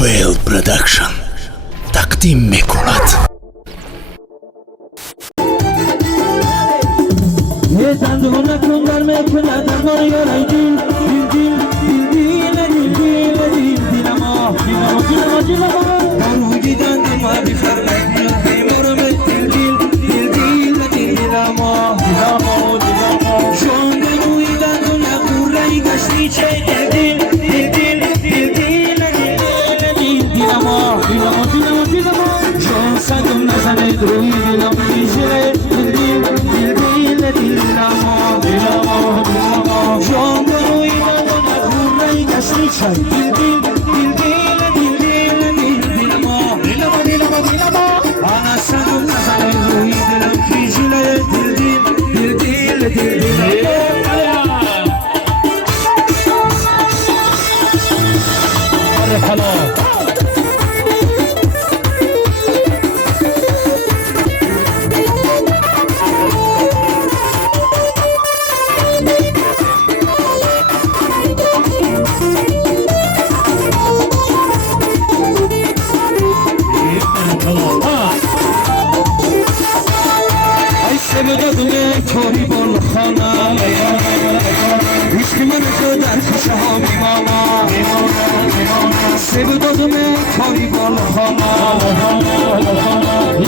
Fail Production تقدیم میکند.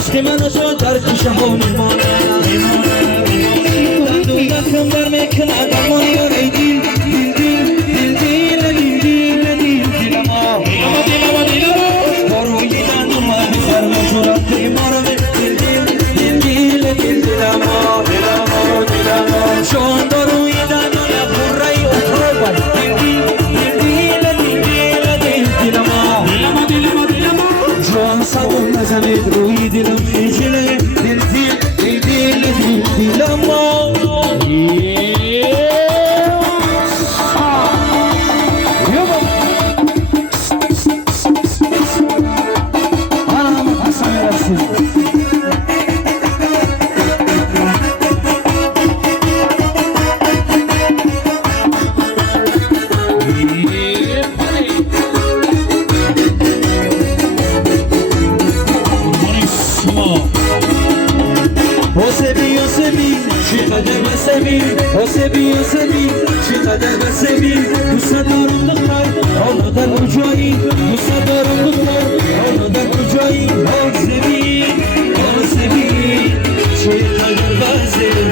عشق من شد در کشه ها میمانه دندون در میکنه درمانی و ریدیل باروی دندون من بخر مجورت دیمارم شون باروی دندون بوری اخرای جوان صدون نزنید روی دلم خیجله دلم حسبی چقدر بسمی دوست دارم دختر حالا در کجایی دوست دارم دختر حالا در کجایی حسبی چقدر بسمی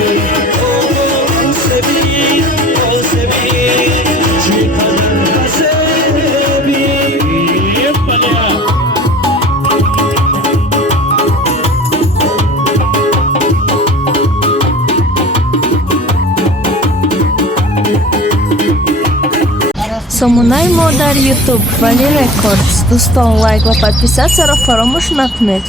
حسبی چقدر بسمی Самунай Мо дар YouTube. Вали Рекордс. Дӯстон, лайк ва подписатсияро фаромӯш накунед.